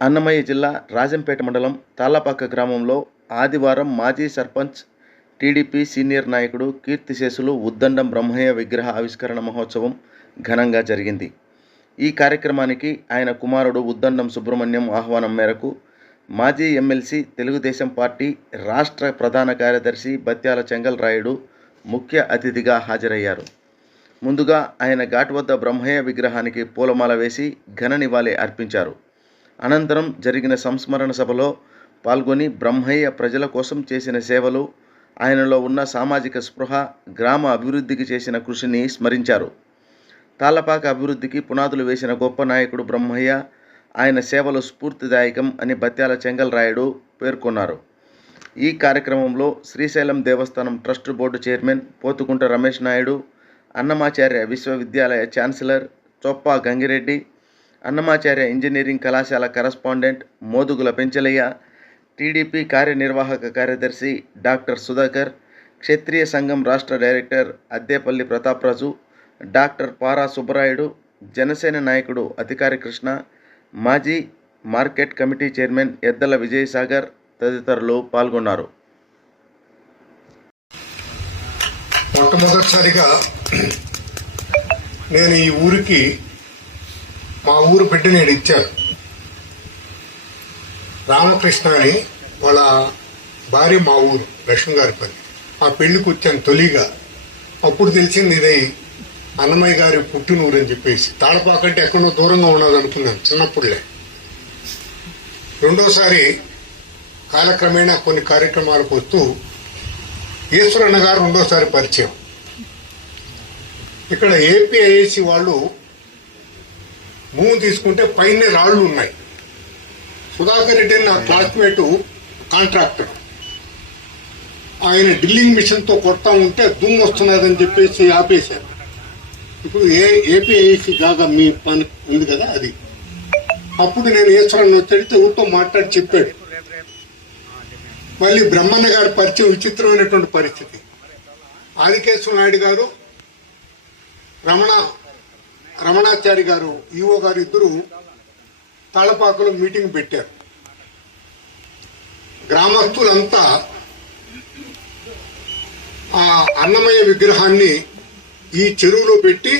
అన్నమయ్య జిల్లా రాజంపేట మండలం తాళ్లపాక గ్రామంలో ఆదివారం మాజీ సర్పంచ్, టీడీపీ సీనియర్ నాయకుడు కీర్తిశేషులు ఉద్దండం బ్రహ్మయ్య విగ్రహ ఆవిష్కరణ మహోత్సవం ఘనంగా జరిగింది. ఈ కార్యక్రమానికి ఆయన కుమారుడు ఉద్దండం సుబ్రహ్మణ్యం ఆహ్వానం మేరకు మాజీ ఎమ్మెల్సీ, తెలుగుదేశం పార్టీ రాష్ట్ర ప్రధాన కార్యదర్శి బత్యాల చెంగల్ రాయుడు ముఖ్య అతిథిగా హాజరయ్యారు. ముందుగా ఆయన ఘాట్ వద్ద బ్రహ్మయ్య విగ్రహానికి పూలమాల వేసి ఘన నివాళి అర్పించారు. అనంతరం జరిగిన సంస్మరణ సభలో పాల్గొని బ్రహ్మయ్య ప్రజల కోసం చేసిన సేవలు, ఆయనలో ఉన్న సామాజిక స్పృహ, గ్రామ అభివృద్ధికి చేసిన కృషిని స్మరించారు. తాళ్లపాక అభివృద్ధికి పునాదులు వేసిన గొప్ప నాయకుడు బ్రహ్మయ్య, ఆయన సేవలు స్ఫూర్తిదాయకం అని బత్యాల చెంగల్ రాయుడు పేర్కొన్నారు. ఈ కార్యక్రమంలో శ్రీశైలం దేవస్థానం trust board chairman Pothukunta Ramesh Naidu, Annamacharya విశ్వవిద్యాలయ ఛాన్సలర్ చొప్పా గంగిరెడ్డి, అన్నమాచార్య ఇంజనీరింగ్ కళాశాల కరస్పాండెంట్ మోదుగుల పెంచలయ్య, టీడీపీ కార్యనిర్వాహక కార్యదర్శి డాక్టర్ సుధాకర్, క్షత్రియ సంఘం రాష్ట్ర డైరెక్టర్ అద్దేపల్లి ప్రతాప్రాజు, డాక్టర్ పారా సుబ్బరాయుడు, జనసేన నాయకుడు అధికారి కృష్ణ, మాజీ మార్కెట్ కమిటీ చైర్మన్ ఎద్దల విజయసాగర్ తదితరులు పాల్గొన్నారు. మొట్టమొదటిసారిగా నేను ఈ ఊరికి మా ఊరు బిడ్డ నేను ఇచ్చాను. రామకృష్ణ అని వాళ్ళ భార్య మా ఊరు లక్ష్మి గారి పని. ఆ పెళ్లికి వచ్చాను తొలిగా. అప్పుడు తెలిసింది ఇది అన్నమయ్య గారి పుట్టినూరు అని చెప్పేసి. తాళపాక అంటే ఎక్కడో దూరంగా ఉన్నది అనుకున్నాను చిన్నప్పుడులే. రెండోసారి కాలక్రమేణా కొన్ని కార్యక్రమాలకు వస్తూ ఈశ్వరన్న గారు రెండోసారి పరిచయం. ఇక్కడ ఏపీఐఏసీ వాళ్ళు భూమి తీసుకుంటే పైన రాళ్లు ఉన్నాయి. సుధాకర్ రెడ్డి నా క్లాస్మేటు కాంట్రాక్టర్. ఆయన డ్రిల్లింగ్ మిషన్తో కొడతా ఉంటే దుమ్ము వస్తున్నదని చెప్పేసి ఆపేశారు. ఇప్పుడు ఏపీఐఏసీ జాగా మీ పని ఉంది కదా అది. అప్పుడు నేను ఈశ్వరన్న వచ్చి ఊరితో మాట్లాడి చెప్పాడు. మళ్ళీ బ్రహ్మన్న గారి పరిచయం విచిత్రమైనటువంటి పరిస్థితి. ఆదికేశ్వర నాయుడు గారు, రమణాచారి గారు, ఈవో గారు ఇద్దరు తాళ్లపాకలో మీటింగ్ పెట్టారు. గ్రామస్తులంతా ఆ అన్నమయ్య విగ్రహాన్ని ఈ చెరువులో పెట్టి,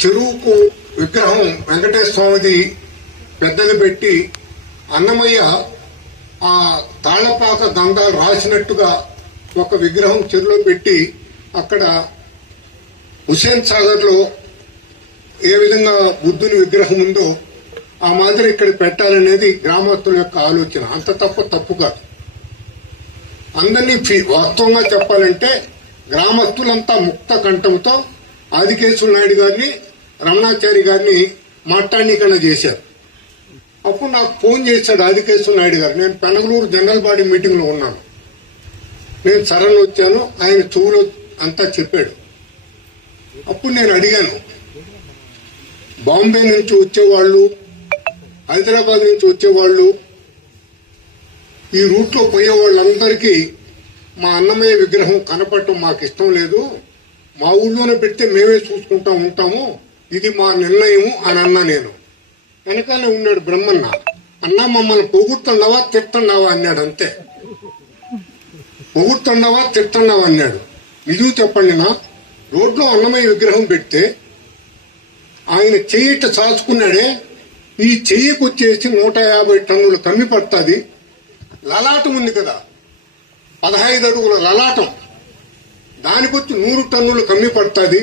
చెరువుకు విగ్రహం వెంకటేశ్వర స్వామిది పెద్దది పెట్టి, అన్నమయ్య ఆ తాళ్లపాక దండాలు రాసినట్టుగా ఒక విగ్రహం చెరువులో పెట్టి, అక్కడ హుసేన్ సాగర్లో ఏ విధంగా బుద్ధుని విగ్రహం ఉందో ఆ మాదిరి ఇక్కడ పెట్టాలనేది గ్రామస్తుల యొక్క ఆలోచన. అంత తప్పు కాదు. అందరినీ వాస్తవంగా చెప్పాలంటే గ్రామస్తులంతా ముక్త కంఠంతో ఆదికేశ్వర నాయుడు గారిని, రమణాచారి గారిని మాట్లాడనీకన్నా చేశారు. అప్పుడు నాకు ఫోన్ చేశాడు ఆదికేశ్వర నాయుడు గారు. నేను పెనగలూరు జనరల్ బాడీ మీటింగ్లో ఉన్నాను. నేను సరళ వచ్చాను. ఆయన చెవులో అంతా చెప్పాడు. అప్పుడు నేను అడిగాను, బాంబే నుంచి వచ్చేవాళ్ళు, హైదరాబాద్ నుంచి వచ్చేవాళ్ళు, ఈ రూట్లో పోయే వాళ్ళందరికీ మా అన్నమయ్య విగ్రహం కనపడటం మాకు ఇష్టం లేదు. మా ఊళ్ళోనే పెడితే మేమే చూసుకుంటా ఉంటాము. ఇది మా నిర్ణయము అని అన్నా. నేను వెనకాలే ఉన్నాడు బ్రహ్మన్న. అన్నా మమ్మల్ని పొగుడుతున్నావా తిడుతున్నావా అన్నాడు. అంతే. పొగుడుతున్నావా తిడుతున్నావా అన్నాడు. నిజం చెప్పండి, నా రోడ్లో అన్నమయ్య విగ్రహం పెడితే ఆయన చెయ్యిట చాచుకున్నాడే, ఈ చెయ్యికి వచ్చేసి 150 టన్నులు కమ్మి పడుతుంది. లలాటం ఉంది కదా, 15 అడుగుల లలాటం, దానికొచ్చి 100 టన్నులు కమ్మి పడుతుంది.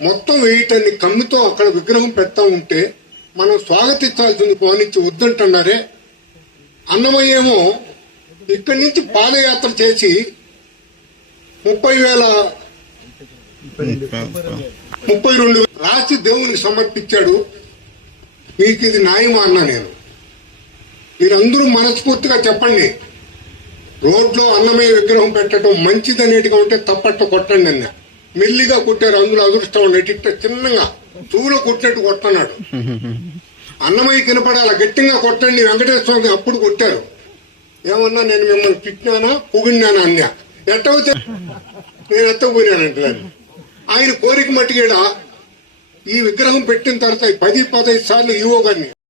మొత్తం 1000 టన్ను కమ్మితో అక్కడ విగ్రహం పెడతా ఉంటే మనం స్వాగతించాల్సింది పోనిచ్చి వద్దంటున్నారే. అన్నమయ్య ఏమో ఇక్కడి నుంచి పాదయాత్ర చేసి 32 రాసి దేవునికి సమర్పించాడు. మీకు ఇది న్యాయమా అన్నా నేను. మీరందరూ మనస్ఫూర్తిగా చెప్పండి, రోడ్లో అన్నమయ్య విగ్రహం పెట్టడం మంచిదనేటిగా ఉంటే తప్పట్ట కొట్టండి అన్న. మెల్లిగా కొట్టారు. అందులో అదృష్టం నెట్టిట్ట చిన్నగా చూలో కొట్టినట్టు కొట్టన్నాడు. అన్నమయ్య కనపడాల గట్టిగా కొట్టండి వెంకటేశ్వర స్వామి. అప్పుడు కొట్టారు. ఏమన్నా నేను మిమ్మల్ని తిట్టినానా పొగిడినానా అన్నా. ఎట్టవుతే నేను ఎత్తపోయినానంటే ఆయన కోరిక మట్టిగేడా ఈ విగ్రహం పెట్టిన తర్వాత 10-15 సార్లు ఈవో గారిని